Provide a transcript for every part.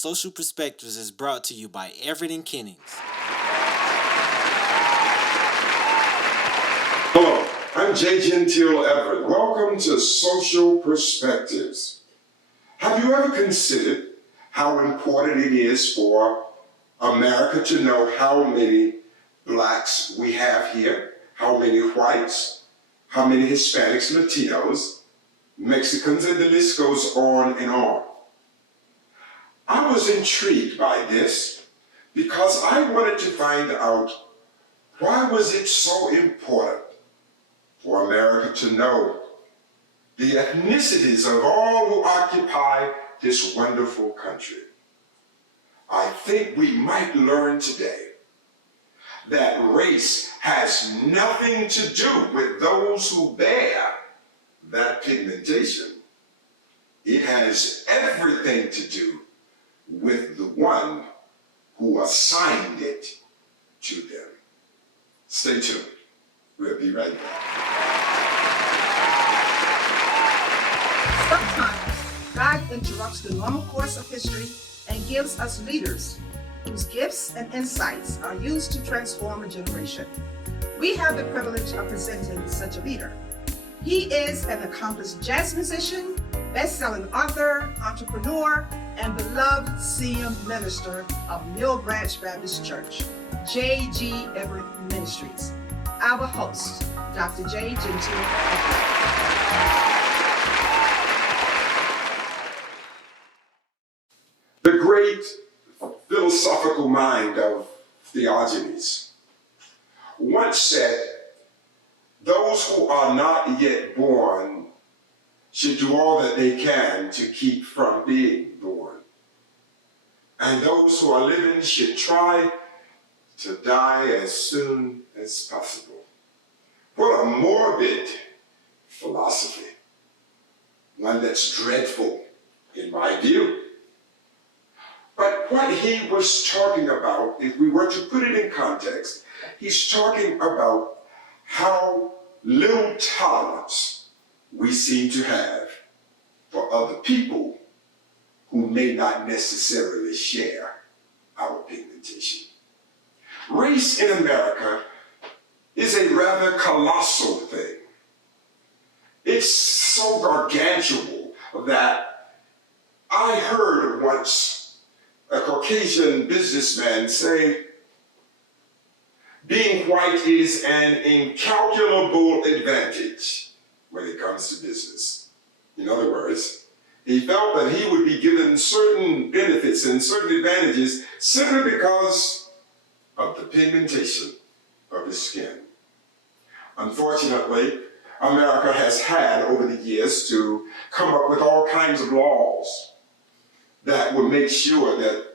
Social Perspectives is brought to you by Everett and Kennings. Hello, I'm J. Gentile Everett. Welcome to Social Perspectives. Have you ever considered how important it is for America to know how many blacks we have here, how many whites, how many Hispanics, Latinos, Mexicans, and the list goes on and on? I was intrigued by this because I wanted to find out, why was it so important for America to know the ethnicities of all who occupy this wonderful country? I think we might learn today that race has nothing to do with those who bear that pigmentation. It has everything to do with the one who assigned it to them. Stay tuned. We'll be right back. Sometimes God interrupts the normal course of history and gives us leaders whose gifts and insights are used to transform a generation. We have the privilege of presenting such a leader. He is an accomplished jazz musician, best-selling author, entrepreneur, and beloved senior minister of Mill Branch Baptist Church, J.G. Everett Ministries. Our host, Dr. J. Gentile Everett. The great philosophical mind of Theogenes once said, "Those who are not yet born should do all that they can to keep from being born. And those who are living should try to die as soon as possible." What a morbid philosophy. One that's dreadful in my view. But what he was talking about, if we were to put it in context, he's talking about how little tolerance we seem to have for other people who may not necessarily share our pigmentation. Race in America is a rather colossal thing. It's so gargantuan that I heard once a Caucasian businessman say, being white is an incalculable advantage when it comes to business. In other words, he felt that he would be given certain benefits and certain advantages simply because of the pigmentation of his skin. Unfortunately, America has had over the years to come up with all kinds of laws that would make sure that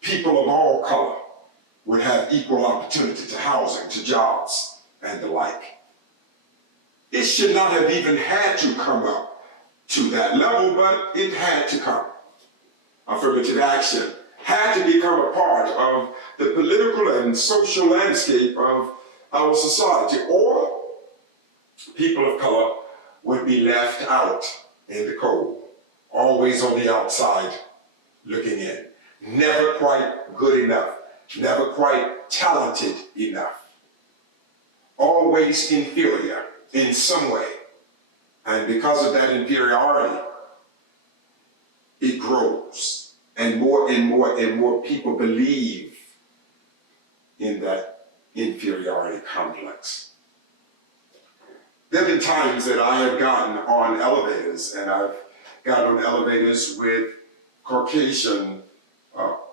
people of all color would have equal opportunity to housing, to jobs, and the like. It should not have even had to come up to that level, but it had to come. Affirmative action had to become a part of the political and social landscape of our society, or people of color would be left out in the cold, always on the outside looking in, never quite good enough, never quite talented enough, always inferior in some way. And because of that inferiority, it grows, and more and more and more people believe in that inferiority complex. There have been times that I have gotten on elevators, and I've gotten on elevators with Caucasian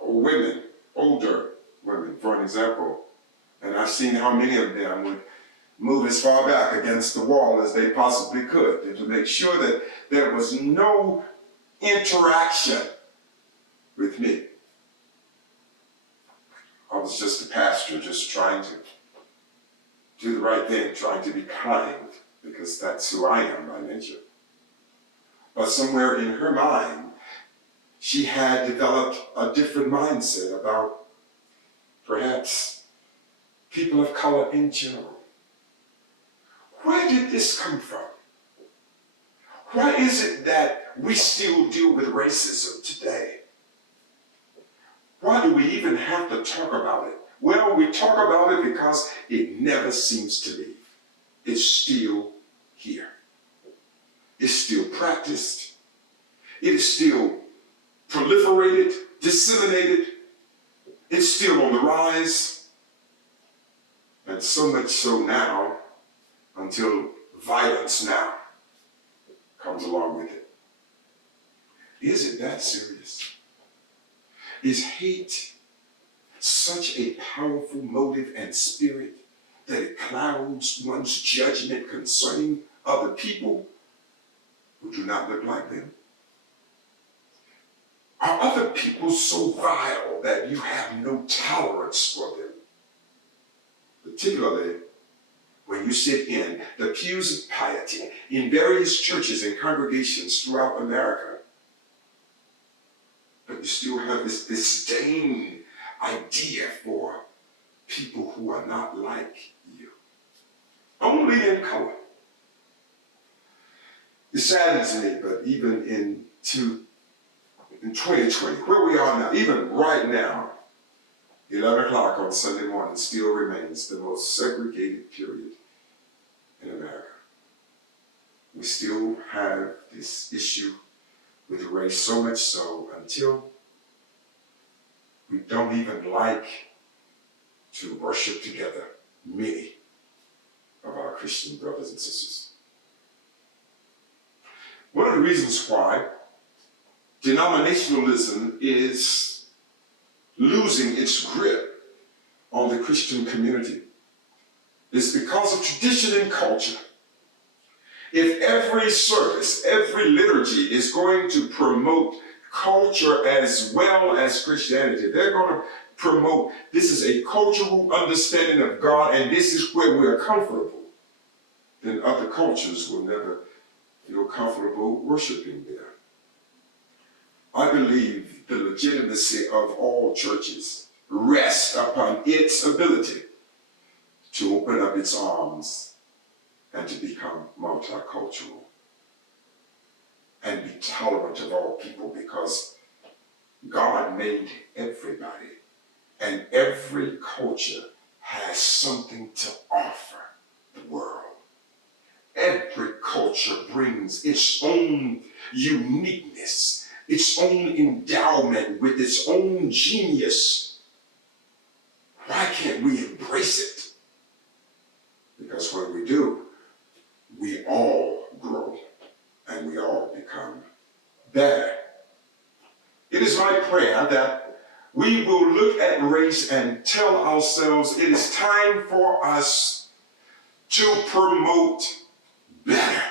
women, older women, for an example, and I've seen how many of them would move as far back against the wall as they possibly could to make sure that there was no interaction with me. I was just a pastor, just trying to do the right thing, trying to be kind, because that's who I am by nature. But somewhere in her mind, she had developed a different mindset about perhaps people of color in general. Where did this come from? Why is it that we still deal with racism today? do we even have to talk about it? Well, we talk about it because it never seems to leave. It's still here. It's still practiced. It is still proliferated, disseminated. It's still on the rise. And so much so now, until violence now comes along with it. Is it that serious? Is hate such a powerful motive and spirit that it clouds one's judgment concerning other people who do not look like them? Are other people so vile that you have no tolerance for them? Particularly when you sit in the pews of piety in various churches and congregations throughout America, but you still have this disdain idea for people who are not like you, only in color. It saddens me, but even in 2020, where we are now, even right now, 11 o'clock on Sunday morning still remains the most segregated period in America. We still have this issue with race, so much so until we don't even like to worship together, many of our Christian brothers and sisters. One of the reasons why denominationalism is losing its grip on the Christian community is because of tradition and culture. If every service, every liturgy is going to promote culture as well as Christianity, they're going to promote this is a cultural understanding of God and this is where we are comfortable, then other cultures will never feel comfortable worshiping there. I believe the legitimacy of all churches rests upon its ability to open up its arms and to become multicultural and be tolerant of all people, because God made everybody and every culture has something to offer the world. Every culture brings its own uniqueness, its own endowment with its own genius. Why can't we embrace it? Because when we do, we all grow and we all become better. It is my prayer that we will look at race and tell ourselves it is time for us to promote better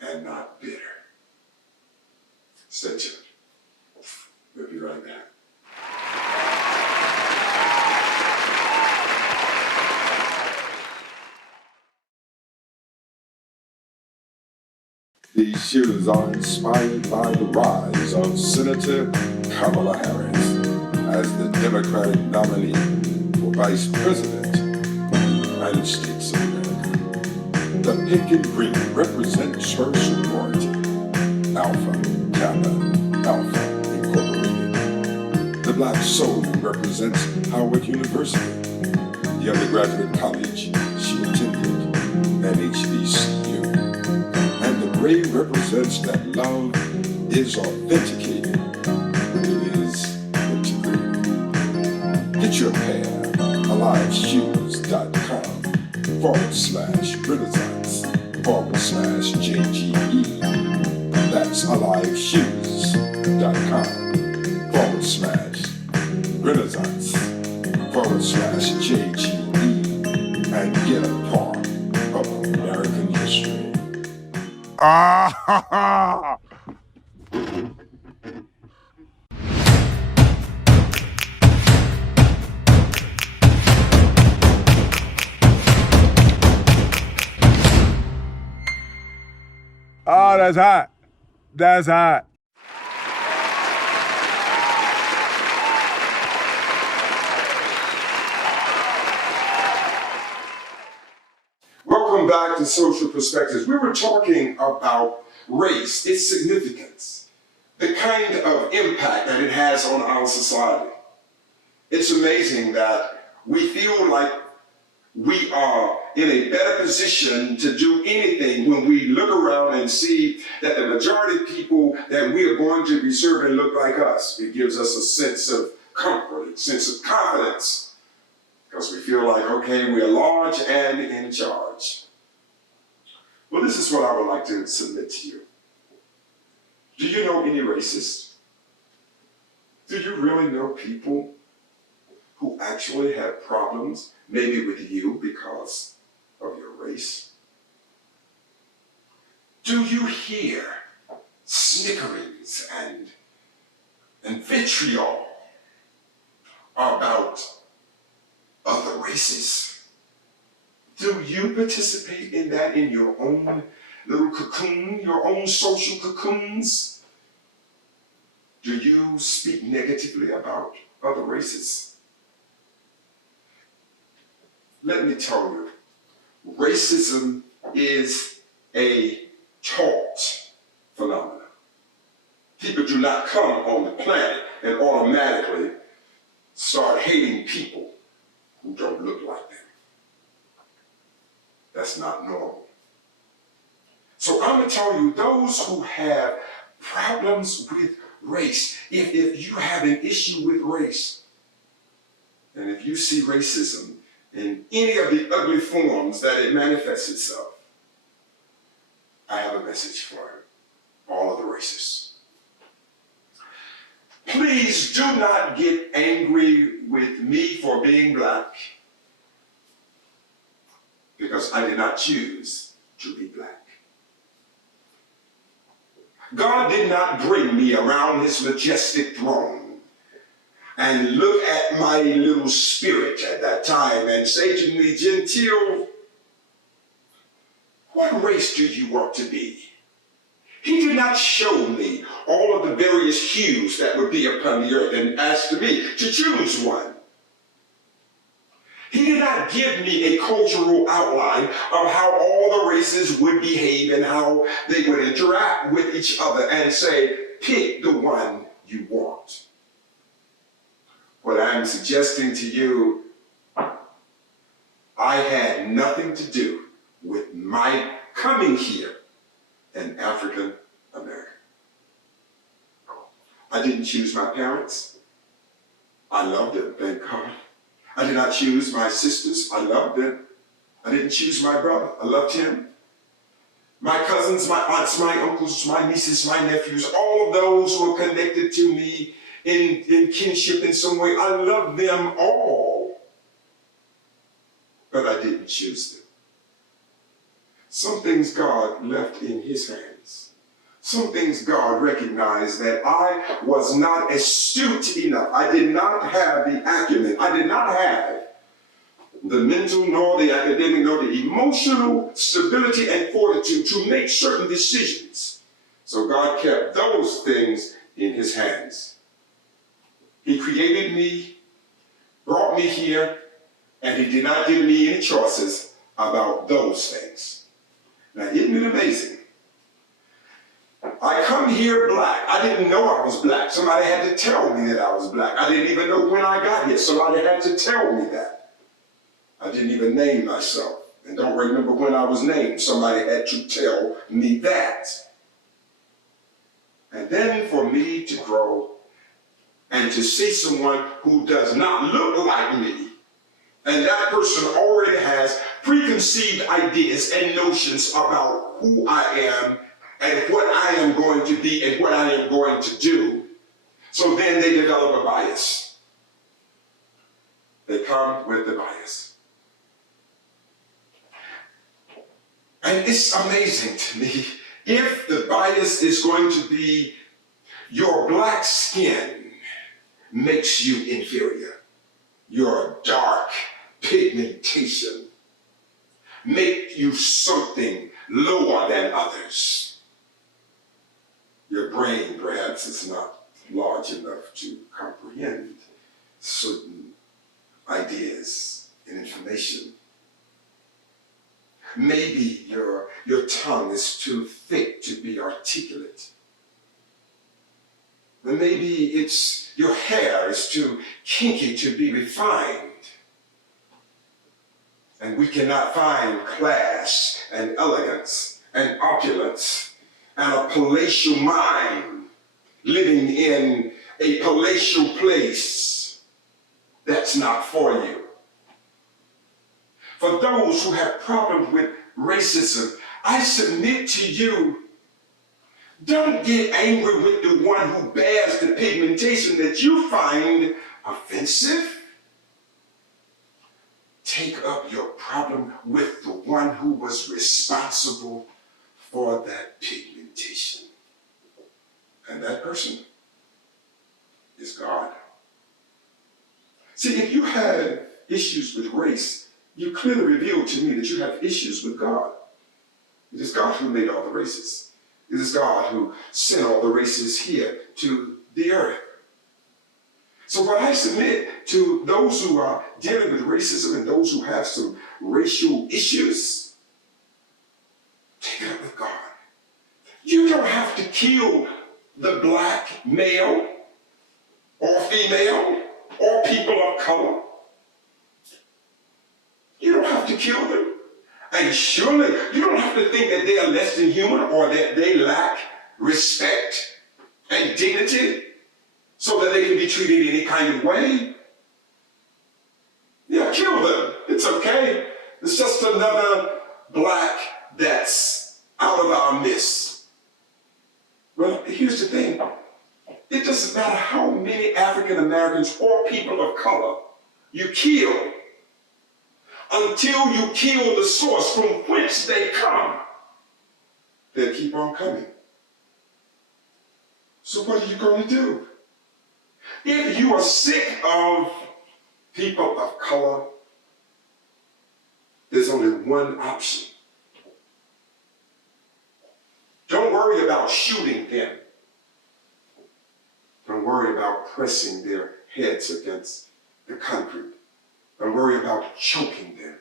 and not bitter. Stay tuned. We'll be right back. These shoes are inspired by the rise of Senator Kamala Harris as the Democratic nominee for Vice President of the United States of America. The pink and green represents her sorority, Alpha Kappa Alpha Incorporated. The black soul represents Howard University, the undergraduate college she attended, and HBCU. And the gray represents that love is authenticated when it is integrated. Get your pair, AliveShoes.com/Renaissance/JGE. That's AliveShoes.com/Renaissance/JGE and get a part of American history. Ah ha ha! Oh, that's hot. That's hot. Welcome back to Social Perspectives. We were talking about race, its significance, the kind of impact that it has on our society. It's amazing that we feel like we are in a better position to do anything when we look around and see that the majority of people that we are going to be serving look like us. It gives us a sense of comfort, a sense of confidence, because we feel like, okay, we are large and in charge. Well, this is what I would like to submit to you. Do you know any racists? Do you really know people who actually have problems, maybe with you because of your race? Do you hear snickerings and vitriol about other races? Do you participate in that in your own little cocoon, your own social cocoons? Do you speak negatively about other races? Let me tell you, racism is a taught phenomenon. People do not come on the planet and automatically start hating people who don't look like them. That's not normal. So I'm going to tell you, those who have problems with race, if you have an issue with race, and if you see racism in any of the ugly forms that it manifests itself, I have a message for all of the racists. Please do not get angry with me for being black, because I did not choose to be black. God did not bring me around his majestic throne and look at my little spirit at that time and say to me, Gentile, what race do you want to be? He did not show me all of the various hues that would be upon the earth and ask me to choose one. He did not give me a cultural outline of how all the races would behave and how they would interact with each other and say, pick the one you want. What I'm suggesting to you, I had nothing to do with my coming here an African American. I didn't choose my parents. I loved them, thank God. I did not choose my sisters. I loved them. I didn't choose my brother. I loved him. My cousins, my aunts, my uncles, my nieces, my nephews, all of those who are connected to me in kinship in some way, I love them all. But I didn't choose them. Some things God left in his hands. Some things God recognized that I was not astute enough. I did not have the acumen. I did not have the mental, nor the academic, nor the emotional stability and fortitude to make certain decisions. So God kept those things in his hands. He created me, brought me here, and he did not give me any choices about those things. Now, isn't it amazing? I come here black. I didn't know I was black. Somebody had to tell me that I was black. I didn't even know when I got here. Somebody had to tell me that. I didn't even name myself. And don't remember when I was named. Somebody had to tell me that. And then for me to grow and to see someone who does not look like me, and that person already has preconceived ideas and notions about who I am and what I am going to be and what I am going to do. So then they develop a bias. They come with the bias. And it's amazing to me, if the bias is going to be your black skin makes you inferior, your dark pigmentation make you something lower than others. Your brain perhaps is not large enough to comprehend certain ideas and information. Maybe your tongue is too thick to be articulate. Then maybe it's your hair is too kinky to be refined. And we cannot find class and elegance and opulence and a palatial mind living in a palatial place. That's not for you. For those who have problems with racism, I submit to you, don't get angry with the one who bears the pigmentation that you find offensive. Take up your problem with the one who was responsible for that pigmentation. And that person is God. See, if you had issues with race, you clearly revealed to me that you have issues with God. It is God who made all the races. It is God who sent all the races here to the earth. So what I submit to those who are dealing with racism and those who have some racial issues, take it up with God. You don't have to kill the black male or female or people of color. You don't have to kill them. And surely you don't have to think that they are less than human or that they lack respect and dignity so that they can be treated any kind of way. Yeah, kill them. It's okay. It's just another black that's out of our midst. Well, here's the thing. It doesn't matter how many African Americans or people of color you kill until you kill the source from which they come. They'll keep on coming. So what are you going to do? If you are sick of people of color, there's only one option. Don't worry about shooting them. Don't worry about pressing their heads against the concrete. Don't worry about choking them.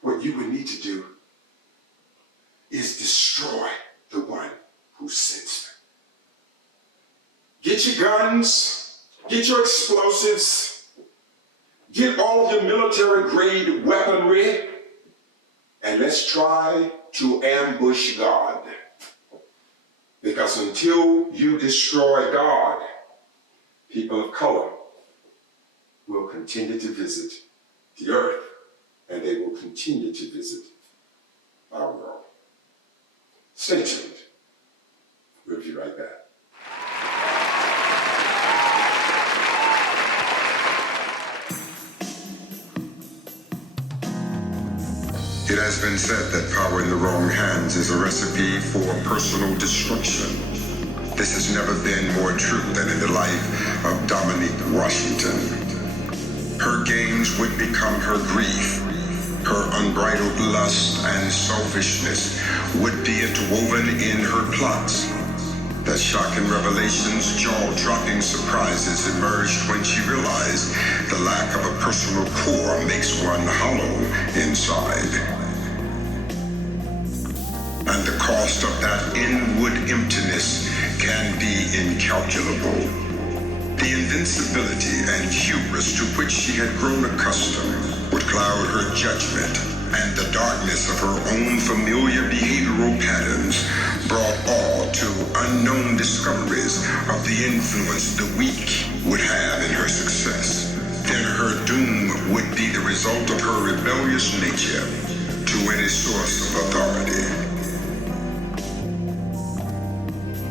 What you would need to do is destroy the one who sends them. Get your guns, get your explosives, get all your military-grade weaponry, and let's try to ambush God. Because until you destroy God, people of color will continue to visit the earth, and they will continue to visit our world. Stay tuned. We'll be right back. It has been said that power in the wrong hands is a recipe for personal destruction. This has never been more true than in the life of Dominique Washington. Her games would become her grief. Her unbridled lust and selfishness would be interwoven in her plots. The shocking revelations, jaw-dropping surprises emerged when she realized the lack of a personal core makes one hollow inside. And the cost of that inward emptiness can be incalculable. The invincibility and hubris to which she had grown accustomed would cloud her judgment, and the darkness of her own familiar behavioral patterns brought all to unknown discoveries of the influence the weak would have in her success. Then her doom would be the result of her rebellious nature to any source of authority.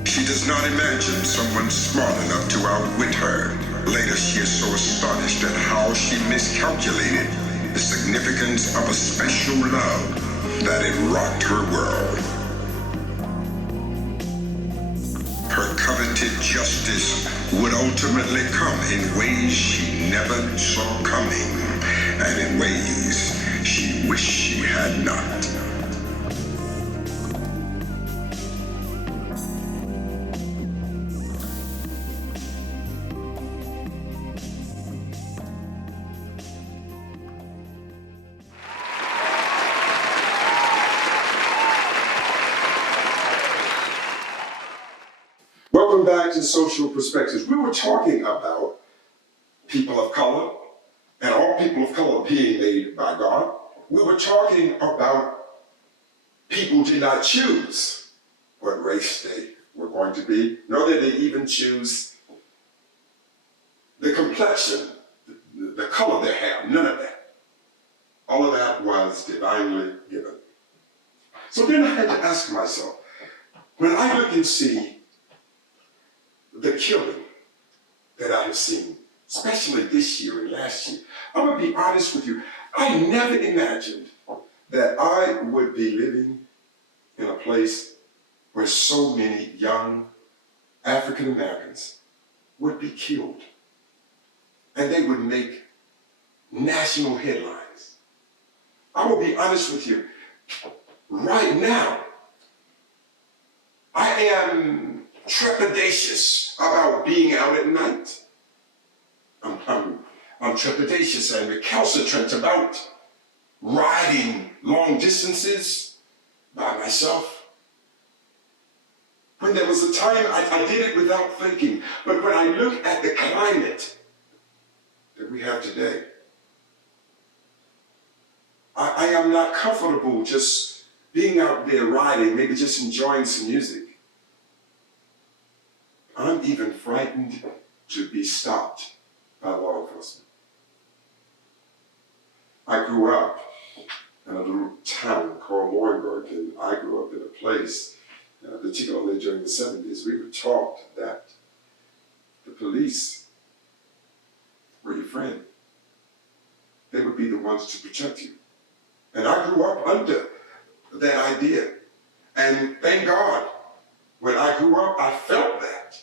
She does not imagine someone smart enough to outwit her. Later, she is so astonished at how she miscalculated the significance of a special love that it rocked her world. Her coveted justice would ultimately come in ways she never saw coming, and in ways she wished she had not. Welcome going back to social perspectives, we were talking about people of color and all people of color being made by God. We were talking about people did not choose what race they were going to be, nor did they even choose the complexion, the color of their hair, none of that. All of that was divinely given. So then I had to ask myself, when I look and see the killing that I have seen, especially this year and last year, I'm gonna be honest with you, I never imagined that I would be living in a place where so many young African Americans would be killed. And they would make national headlines. I will be honest with you, right now, I am trepidatious about being out at night. I'm trepidatious and recalcitrant about riding long distances by myself. When there was a time I did it without thinking, but when I look at the climate that we have today, I am not comfortable just being out there riding, maybe just enjoying some music. I'm even frightened to be stopped by law enforcement. I grew up in a little town called Laurinburg, and I grew up in a place, particularly during the 70s, we were taught that the police were your friend. They would be the ones to protect you. And I grew up under that idea. And thank God, when I grew up, I felt that.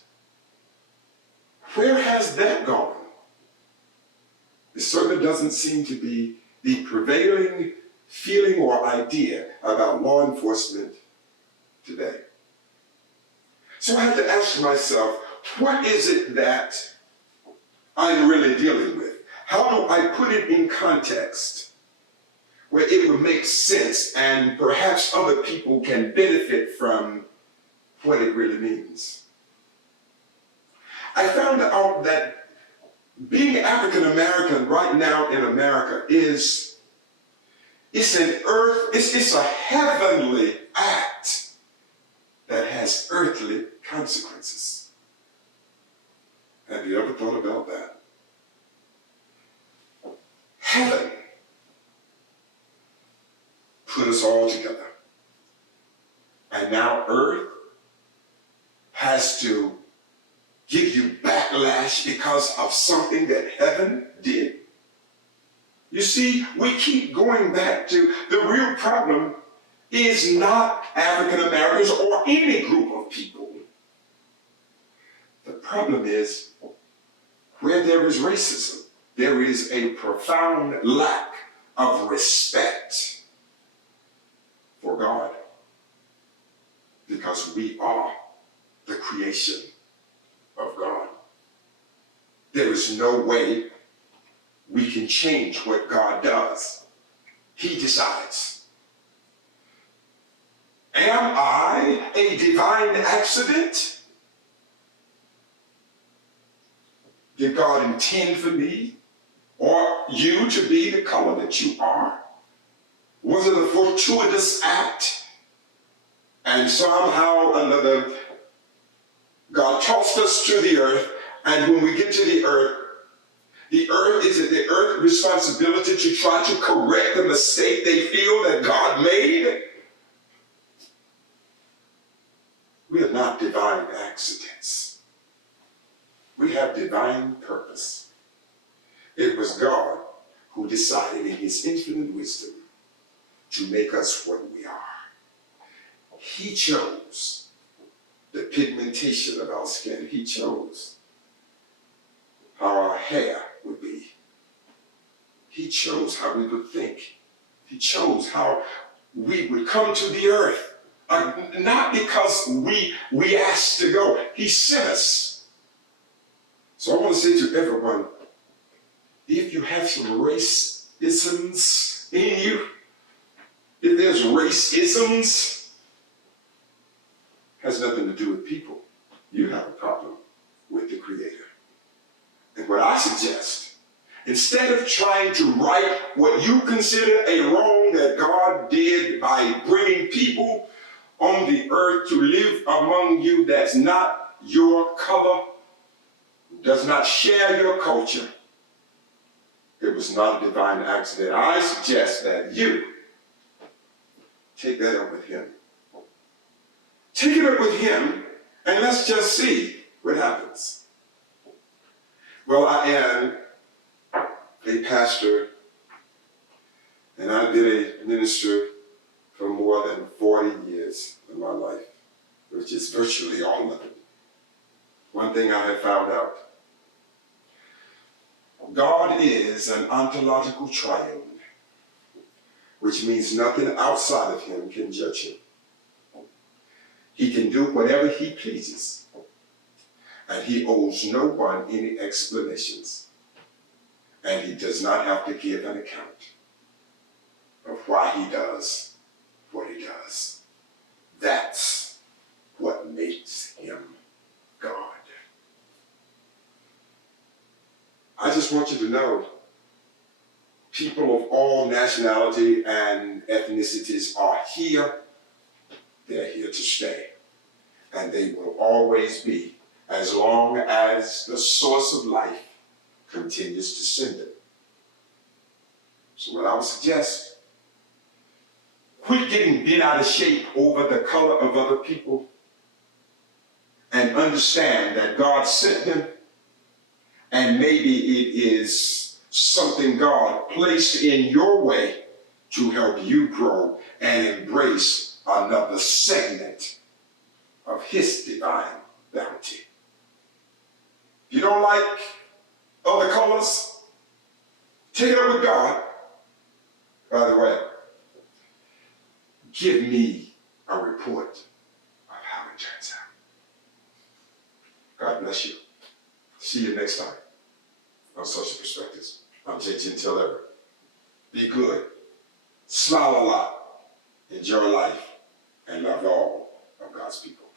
Where has that gone? It certainly doesn't seem to be the prevailing feeling or idea about law enforcement today. So I had to ask myself, what is it that I'm really dealing with? How do I put it in context where it would make sense and perhaps other people can benefit from what it really means? I found out that being African American right now in America it's a heavenly act that has earthly consequences. Have you ever thought about that? Heaven put us all together. And now earth has to give you backlash because of something that heaven did. You see, we keep going back to the real problem is not African Americans or any group of people. The problem is where there is racism, there is a profound lack of respect for God, because we are the creation of God. There is no way we can change what God does. He decides. Am I a divine accident? Did God intend for me or you to be the color that you are? Was it a fortuitous act? And somehow another, God tossed us to the earth, and when we get to the earth, is it the earth's responsibility to try to correct the mistake they feel that God made? We are not divine accidents. We have divine purpose. It was God who decided in his infinite wisdom to make us what we are. He chose the pigmentation of our skin. He chose how our hair would be. He chose how we would think. He chose how we would come to the earth. Not because we asked to go. He sent us. So I want to say to everyone, if you have some racisms in you, if there's racisms, has nothing to do with people. you have a problem with the Creator. And what I suggest, instead of trying to right what you consider a wrong that God did by bringing people on the earth to live among you that's not your color, does not share your culture, it was not a divine accident. I suggest that you take that up with Him. Take it up with Him, and let's just see what happens. Well, I am a pastor, and I've been a minister for more than 40 years of my life, which is virtually all of it. One thing I have found out: God is an ontological triune, which means nothing outside of Him can judge Him. He can do whatever He pleases, and He owes no one any explanations, and He does not have to give an account of why He does what He does. That's what makes Him God. I just want you to know, people of all nationality and ethnicities are here. They're here to stay. And they will always be, as long as the source of life continues to send them. So what I would suggest, quit getting bent out of shape over the color of other people, and understand that God sent them, and maybe it is something God placed in your way to help you grow and embrace another segment of His divine bounty. If you don't like other colors, take it up with God. By the way, give me a report of how it turns out. God bless you. See you next time on Social Perspectives. I'm J.G. Until ever. Be good. Smile a lot. Enjoy life. And love all of God's people.